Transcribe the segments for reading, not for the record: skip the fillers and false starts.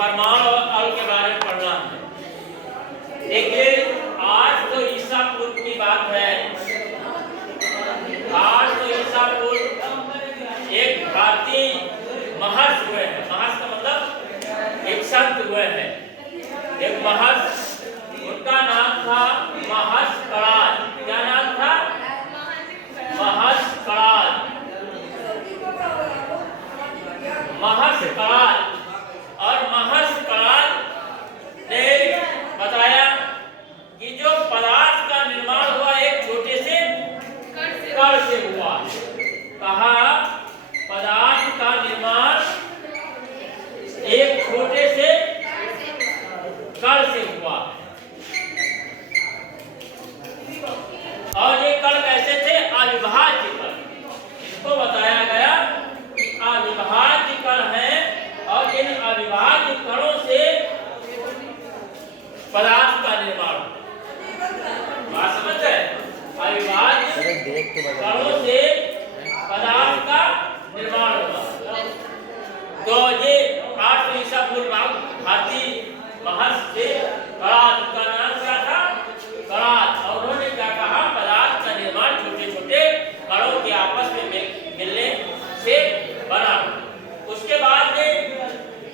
परमाणु और अणु के बारे में पढ़ना है। देखिए आज तो ईसा पूर्व की बात है। आज तो ईसा पूर्व एक भारतीय महर्षि हुए हैं। महर्षि का मतलब एक संत हुए हैं, एक महर्षि। उनका नाम था महर्षि कणाद। क्या नाम था? महर्षि कणाद। महर्षि कणाद। और महर्षि कणाद ने बताया कि जो पदार्थ का निर्माण हुआ एक छोटे से कण से हुआ। कहा पदार्थ का निर्माण एक छोटे से कण से हुआ। और ये कण कैसे थे? अविभाज्य कण। इसको बताया गया कि अविभाज्य कण है और इन अविभाज्य कणों से पदार्थ का निर्माण। बात समझ गए? अविभाज्य कणों से पदार्थ का निर्माण हुआ। तो ये 8 ईसा पूर्व भारतीय महर्षि थे कणाद। उनका नाम क्या था? कणाद। और उन्होंने क्या कहा? पदार्थ का निर्माण छोटे छोटे कणों के आपस में मिलने से बना। उसके बाद में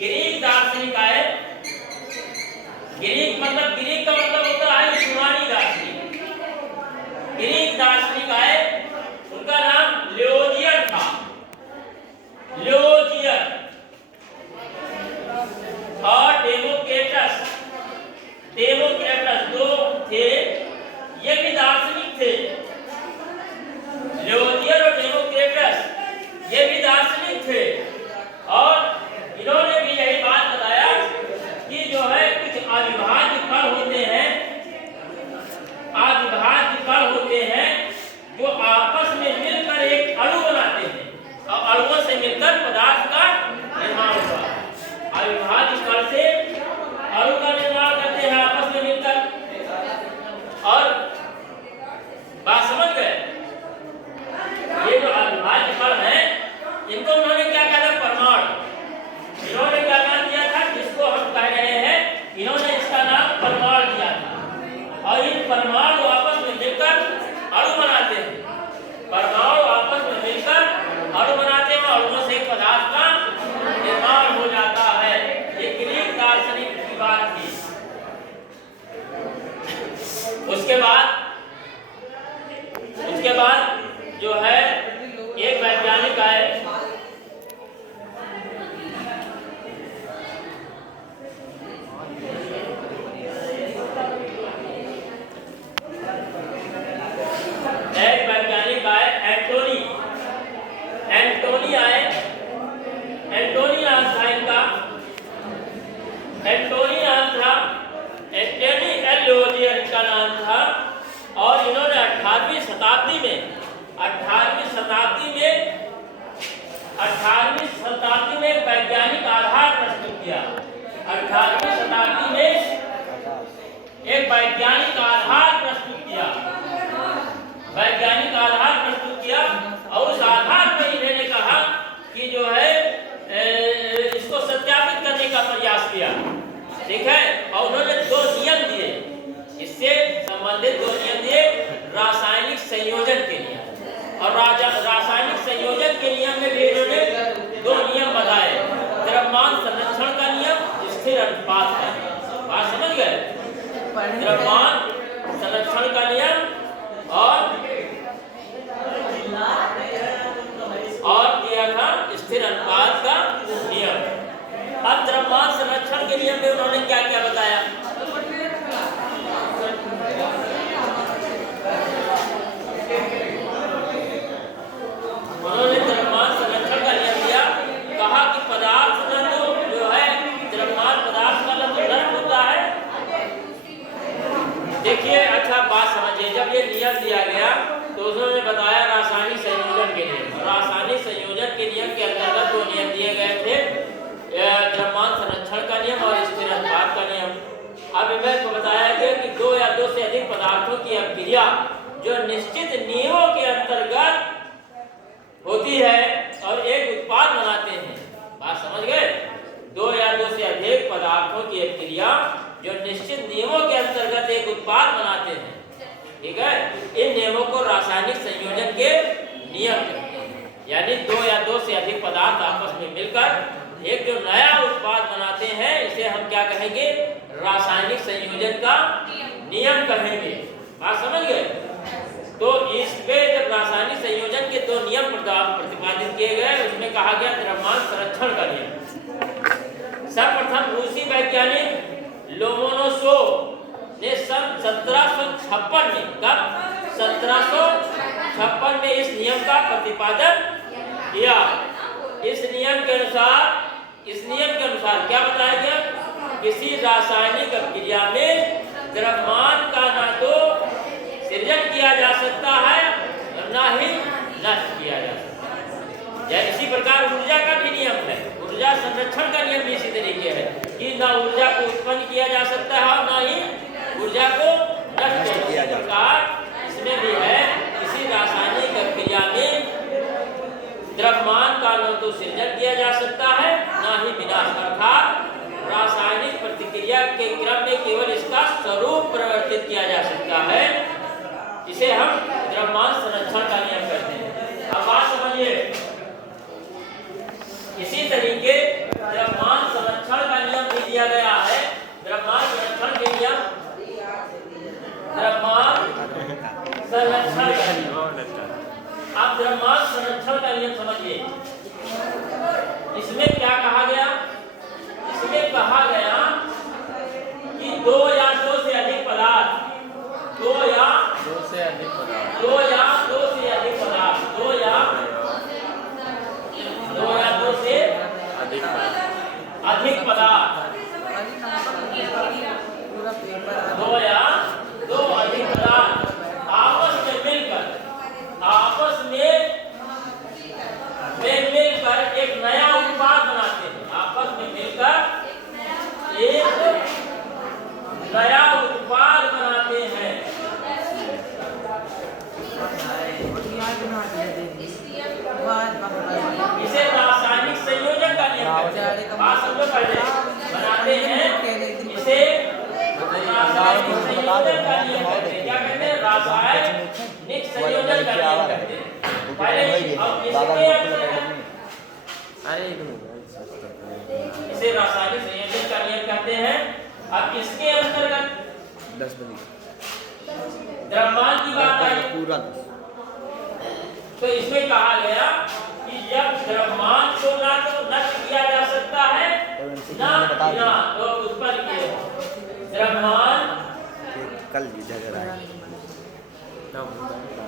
ग्रीक दार्शनिक आए। ग्रीक का मतलब होता है यूनानी दार्शनिक। ग्रीक दार्शनिक आए, उनका नाम लियोजियन था। लियोजियन और डेमोक्रिटस। डेमोक्रिटस दो थे, ये भी दार्शनिक थे। लियोजियन और डेमोक्रिटस ये भी दार्शनिक थे। और इन्होंने भी यही बात बताया कि जो है कुछ अविभाज्य कण होते हैं, अविभाज्य कण होते हैं जो आपस में मिलकर एक अणु बनाते हैं और अणुओं से मिलकर पदार्थ का निर्माण हुआ। अविभाज्य कण से अणु का निर्माण करते हैं आपस में मिलकर। और बात समझ गए? ये जो अविभाज्य कण है इनको उन्होंने क्या कहा? परमाणु। इन्होंने क्या नाम दिया था? जिसको हम कह रहे हैं, इन्होंने इसका नाम परमाणु दिया था। और इन परमाणु आपस में मिलकर अणु बनाते हैं। परमाणु आपस में मिलकर अणु बनाते हैं और अणुओं से एक पदार्थ का निर्माण हो जाता है। ये ग्रीक दार्शनिक की बात थी। उसके बाद जो है एक वैज्ञानिक आए, एंटोनी आए। एंटोनी नाम था इनका। एंटोनी नाम था। एंटोनी लियोजियन का नाम था। और इन्होंने 18वीं शताब्दी में वैज्ञानिक आधार प्रस्तुत किया। 18वीं शताब्दी में एक वैज्ञानिक आधार प्रस्तुत किया। वैज्ञानिक आधार प्रस्तुत किया और उस आधार पर इन्होंने कहा कि जो है इसको सत्यापित करने का प्रयास किया। ठीक है? और उन्होंने 2 नियम दिए, इससे संबंधित 2 नियम दिए। रासायनिक संयोजन के नियम और रासायनिक संयोजन के नियम में भी इन्होंने 2 नियम बताए। द्रव्यमान संरक्षण का नियम, स्थिर अनुपात का नियम। बात समझ गए? द्रव्यमान संरक्षण का नियम और दिया था स्थिर अनुपात का नियम। अब द्रव्यमान संरक्षण के नियम में उन्होंने क्या क्या बताया? उन्होंने द्रव्यमान संरक्षण का नियम दिया। कहा कि पदार्थ जो है द्रव्यमान पदार्थ का नष्ट होता है। देखिए, अच्छा बात समझिए, जब ये नियम दिया गया तो उन्होंने बताया रासायनिक संयोजन के नियम। रासायनिक संयोजन के नियम के अंतर्गत 2 नियम दिए गए थे, द्रव्यमान संरक्षण का नियम और स्थिर अनुपात का नियम। अब इनको बताया गया कि 2 या 2 से अधिक पदार्थों की अभिक्रिया जो निश्चित नियमों के अंतर्गत होती है और एक उत्पाद बनाते हैं। बात समझ गए? 2 या 2 से अधिक पदार्थों की एक क्रिया जो निश्चित नियमों के अंतर्गत एक उत्पाद बनाते हैं, ठीक है, इन नियमों को रासायनिक संयोजन के नियम कहते हैं। यानी दो या दो से अधिक पदार्थ आपस में मिलकर एक जो नया उत्पाद बनाते हैं, इसे हम क्या कहेंगे? रासायनिक संयोजन का नियम कहेंगे। बात समझ गए? तो इस पे जब रासायनिक संयोजन के दो नियम प्रतिपादित किए गए, उसमें कहा गया द्रव्यमान संरक्षण का नियम। सर्वप्रथम रूसी वैज्ञानिक लोमोनोसोव ने सन 1756 में, कब? 1756 में इस नियम का प्रतिपादन किया। इस नियम के अनुसार क्या बताया गया? किसी रासायनिक अभिक्रिया में द्रव्यमान का ना तो सृजन किया जा सकता है और ना ही नष्ट किया जा सकता है। या इसी प्रकार ऊर्जा का भी नियम है, ऊर्जा संरक्षण का नियम भी इसी तरीके है कि ना ऊर्जा को उत्पन्न किया जा सकता है और ना ही ऊर्जा को नष्ट किया जा सकता है। इसमें भी है, किसी रासायनिक अभिक्रिया में द्रव्यमान का न तो सृजन किया जा सकता है ना ही विनाश, अर्थात रासायनिक प्रतिक्रिया के क्रम में केवल इसका स्वरूप परिवर्तित किया जा सकता है। इसे हम द्रव्यमान संरक्षण का नियम कहते हैं। अब बात समझिए, इसी तरीके द्रव्यमान संरक्षण का नियम भी दिया गया है। द्रव्यमान संरक्षण के नियम, द्रव्यमान संरक्षण का नियम, आप द्रव्यमान संरक्षण का नियम समझिए। इसमें क्या कहा गया? इसमें कहा गया कि दो या दो से अधिक पदार्थ, दो या दो से अधिक पदार्थ, दो या दो से अधिक पदार्थ, दो या दो से अधिक पदार्थ, दो या दो अधिक पदार्थ आपस में मिलकर एक नया उत्पाद बनाते हैं। आपस में मिलकर एक नया उत्पाद बनाते हैं। इसे रासायनिक संयोजन का नियम कहते हैं। बात समझो, पहले बनाते हैं, इसे रासायनिक संयोजन का नियम कहते हैं। क्या कहते हैं? रासायनिक संयोजन का नियम कहते हैं। पहले इसे रासायनिक संयोजन का नियम कहते हैं। अब इसके अंतर्गत द्रव्यमान की बात आई पूरा, तो इसमें कहा गया कि जब द्रव्यमान को ना तो नष्ट किया जा सकता है ना तो उत्पन्न किया, द्रव्यमान कल झगड़ा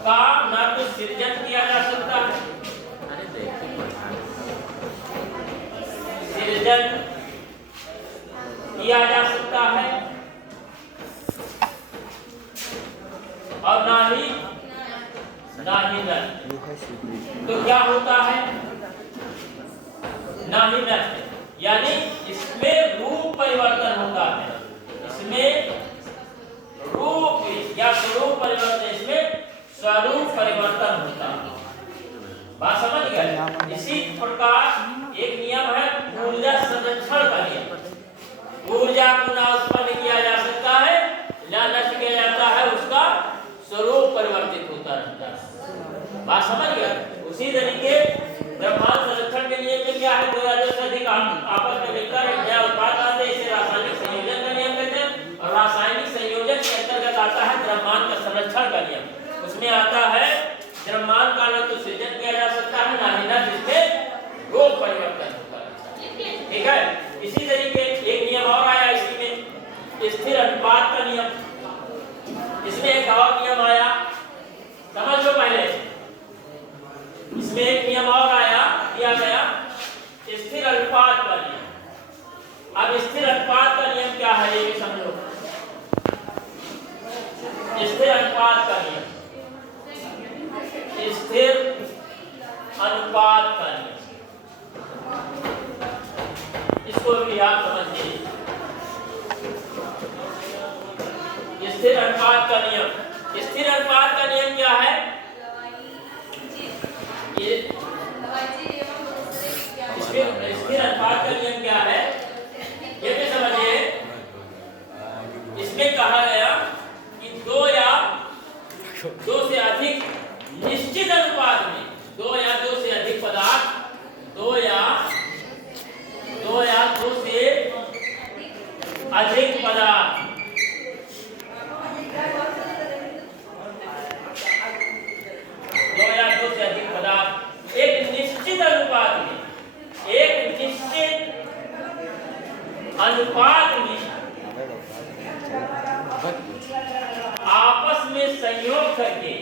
का ना तो सृजन किया जा सकता है, सृजन किया जा सकता है और ना ही नष्ट। तो क्या होता है? ना ही नष्ट, यानी इसमें रूप परिवर्तन होता है, इसमें रूप या स्वरूप परिवर्तन, इसमें स्वरूप परिवर्तन होता है। बात समझ गए? इसी प्रकार एक नियम है ऊर्जा संरक्षण का नियम। ऊर्जा को ना उत्पन्न किया जा सकता है ना नष्ट किया जाता है, उसका स्वरूप परिवर्तित होता रहता है। बात समझ गए? उसी तरीके द्रव्यमान संरक्षण के नियम में क्या है? दो या दो से अधिक आपस में मिलकर एक नया उत्पाद बनाते हैं, इसे रासायनिक संयोजन का नियम कहते हैं। और रासायनिक संयोजन के अंतर्गत आता है द्रव्यमान का संरक्षण का नियम। उसमें आता है द्रव्यमान का न तो सृजन किया जा सकता है ना ही नष्ट, इसमें रूप परिवर्तन होता है। ठीक है? इसी तरीके एक नियम और आया इसी में, स्थिर अनुपात का नियम। इसमें एक और नियम आया, समझ लो पहले। इसमें एक नियम और आया, दिया गया स्थिर अनुपात का नियम। अब स्थिर अनुपात का नियम क्या है ये भी समझो। स्थिर अनुपात का नियम, स्थिर अनुपात का नियम, इसको भी आप समझिए। स्थिर अनुपात का नियम, स्थिर अनुपात का नियम क्या है? स्थिर अनुपात का नियम क्या है ये भी समझिए। से अधिक पदार्थ एक निश्चित अनुपात में आपस में संयोग करके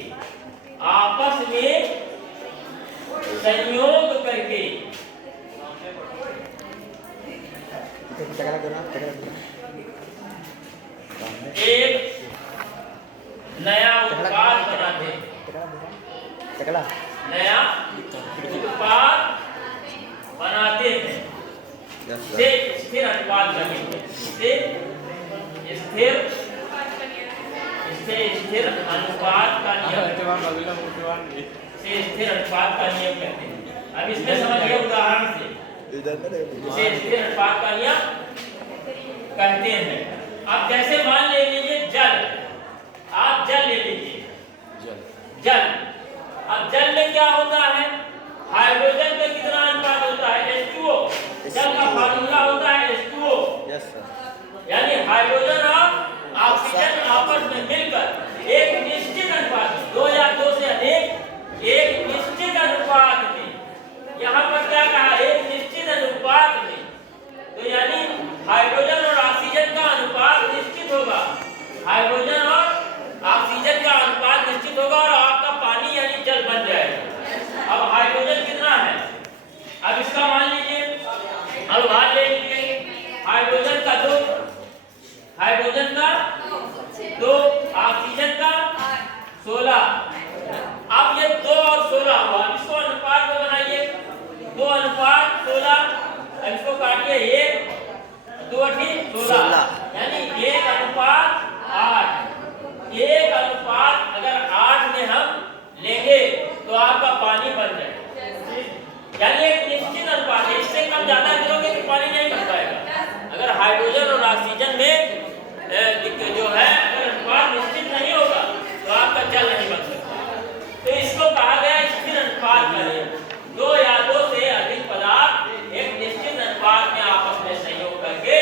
एक नया उत्पाद बनाते हैं। नया उत्पाद बनाते हैं से स्थिर अनुपात बनेंगे। स्थिर अनुपात का नियम कहते हैं। अब इसमें समझिए उदाहरण से स्थिर अनुपात का नियम कहते हैं। अब जैसे मान ले लीजिए जल, आप जल ले लीजिए जल। अब जल में क्या होता है, हाइड्रोजन का कितना अनुपात होता है, H2O। जल का फार्मूला होता है H2O। यानी हाइड्रोजन और ऑक्सीजन आपस में मिलकर एक निश्चित अनुपात, 2 या 2 से अधिक एक निश्चित अनुपात में, यहाँ पर क्या कहा, एक निश्चित अनुपात में, तो यानी हाइड्रोजन और ऑक्सीजन का अनुपात निश्चित होगा। हाइड्रोजन और ऑक्सीजन का अनुपात निश्चित होगा और आपका पानी यानी जल बन जाएगा। अब हाइड्रोजन कितना है, अब इसका मान लीजिए अनुपात ले लीजिए, हाइड्रोजन का 2, ऑक्सीजन का 16। अब ये 2 और 16 हुआ, इसको अनुपात में बनाइए, 2 अनुपात 16, इसको काटिए 1 2 16, यानी 1 अनुपात 8। 1 अनुपात अगर 8 में हम लेंगे तो आपका पानी बन जाएगा। यानी एक निश्चित अनुपात है, इससे कम ज्यादा करोगे तो पानी नहीं बन पाएगा। अगर हाइड्रोजन और ऑक्सीजन में जो है अगर अनुपात निश्चित नहीं होगा तो आपका जल नहीं बन सकता। तो इसको कहा गया स्थिर अनुपात का नियम। 2 या 2 से अधिक पदार्थ एक निश्चित अनुपात में आपस में संयोग करके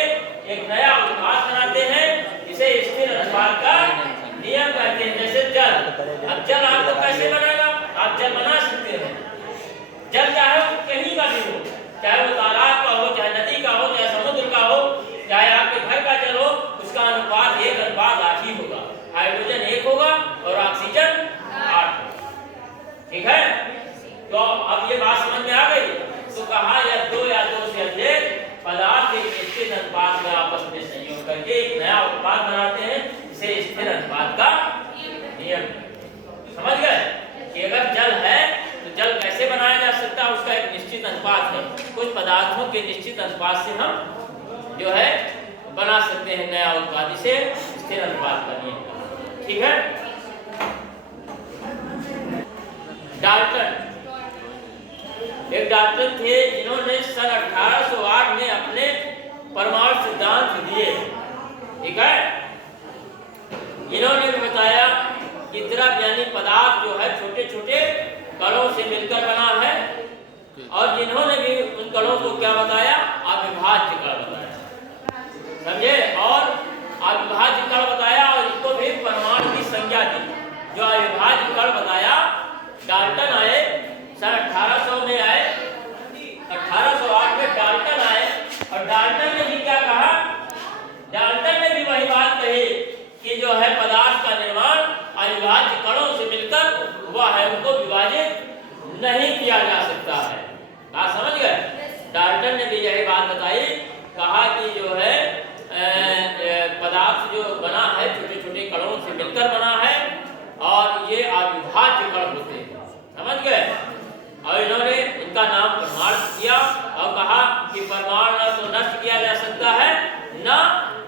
एक नया उत्पाद बनाते हैं, इसे स्थिर अनुपात का नियम कहते हैं। जैसे जल, अब जल आपको कैसे बनेगा, आप जल बना सकते हैं। जल चाहे वो कहीं का भी हो, चाहे वो तालाब का हो, चाहे नदी का हो, चाहे समुद्र का हो, चाहे आपके घर का जल हो, उसका अनुपात 1 अनुपात 8 ही होगा। हाइड्रोजन 1 होगा और ऑक्सीजन 8। ठीक है, तो अब ये बात समझ में आ गई। तो कहा या 2 या 2 से अधिक पदार्थ एक निश्चित अनुपात में आपस में संयोग करके एक नया उत्पाद बनाते हैं, इसे स्थिर अनुपात का नियम। समझ गए कि अगर जल है तो जल कैसे बनाया जा सकता है, उसका एक निश्चित अनुपात है। कुछ पदार्थों के निश्चित अनुपात से हम जो है बना सकते हैं नया उत्पाद, इसे स्थिर अनुपात का नियम। ठीक है। डाल्टन, एक डाल्टन थे जिन्होंने सन 1808 में अपने परमाणु सिद्धांत दिए। ठीक है, इन्होंने भी बताया कि द्रव यानी पदार्थ जो है छोटे छोटे कणों से मिलकर बना है, और जिन्होंने भी उन कणों को क्या बताया, अविभाज्य कण बताया। समझे, और अविभाज्य कण बताया और इनको भी परमाणु की संज्ञा दी। जो अविभाज्य कण बताया, डाल्टन आए सन 1800 में आए, 1808 में डाल्टन आए, और डाल्टन ने भी क्या कहा, डाल्टन ने भी वही बात कही कि जो है पदार्थ का निर्माण अविभाज्य कणों से मिलकर हुआ है, उनको विभाजित नहीं किया जा सकता है। बात समझ गए। डाल्टन ने भी यही बात बताई, कहा कि जो है पदार्थ जो बना है छोटे छोटे कणों से मिलकर बना है, और ये अविभाज्य कण होते हैं। समझ गए। और इन्होंने इनका नाम परमाणु किया और कहा कि परमाणु न तो नष्ट किया जा सकता है न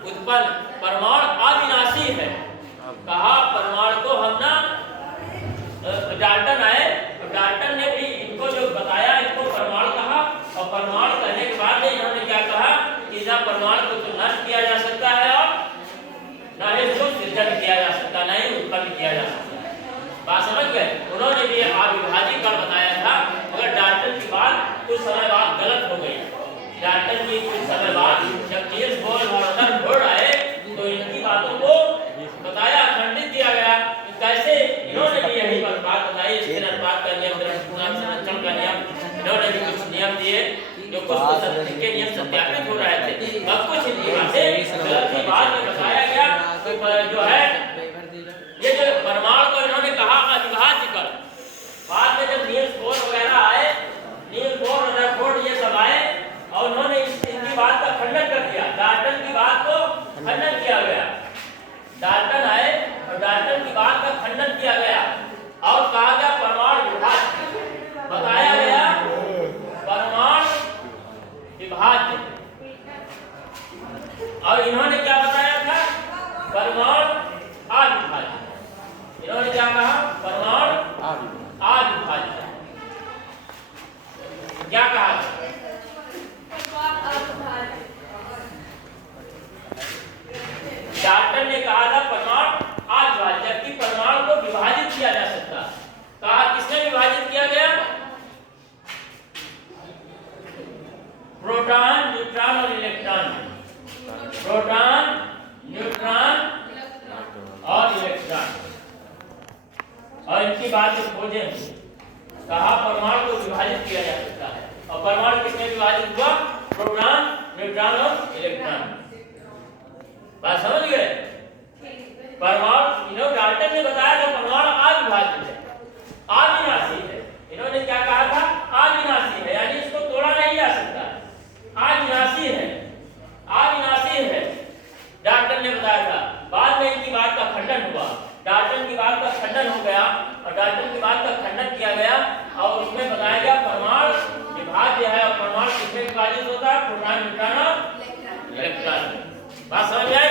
उत्पन्न, परमाणु अविनाशी है। कहा परमाणु को हम ना, डाल्टन आए और डाल्टन ने भी इनको जो बताया, इनको परमाणु कहा, और परमाणु कहने के बाद इन्होंने क्या कहा कि ना परमाणु को तो नष्ट किया जा सकता है और ना ही उसको सृजन किया जा सकता, ना ही उत्पन्न किया जा सकता। बात समझ गए। उन्होंने भी अविभाज्य कण बताया था, मगर डाल्टन की बात कुछ समय बाद गलत हो गई। डाल्टन की कुछ समय बाद जब नील्स बोर और रदरफोर्ड आए लिए जो कुछ के नियम सत्यापित हो रहे थे, अब कुछ यहाँ से गलत की बात में बताया गया कि जो है ये जो परमाणु को इन्होंने कहा अविभाज्य कर, बाद में जब नील्स बोर वगैरह आए, नील्स बोर रदरफोर्ड ये सब आए और उन्होंने इनकी बात का खंडन कर दिया। डाल्टन की बात को खंडन किया गया, डाल्टन आए और डाल्टन की बात का खंडन किया गया और कहा गया परमाणु विभाज्य, बताया गया परमाणु विभाज्य। और इन्होंने क्या बताया था? परमाणु अविभाज्य। इन्होंने क्या कहा? परमाणु अविभाज्य। क्या कहा? डाल्टन ने कहा था परमाणु अविभाज्य, जबकि परमाणु को विभाजित किया जा सकता। कहा किसने विभाजित किया गया? प्रोटॉन, न्यूट्रॉन और इलेक्ट्रॉन। प्रोटॉन, न्यूट्रॉन और इलेक्ट्रॉन, और इनकी बात को खोजें। कहा परमाणु को विभाजित किया जा सकता है, और परमाणु किसमें विभाजित हुआ? प्रोटॉन, न्यूट्रॉन और इलेक्ट्रॉन। बात समझ गए? परमाणु, इन्होंने डाल्टन ने बताया था परमाणु अविभाज्य है, अविनाशी है। इन्होंने क्या कहा था? अविनाशी है, यानी इसको तोड़ा नहीं जा सकता, अविनाशी है, अविनाशी है, डाल्टन ने बताया था। बाद में इनकी बात का खंडन हुआ, डाल्टन की बात का खंडन हो गया और डाल्टन की बात का खंडन किया गया और उसमें बताया गया परमाणु विभाज्य है। और परमाणु किसमें विभाजित होता है? प्रोटॉन, न्यूट्रॉन और इलेक्ट्रॉन। बात समझ में आई?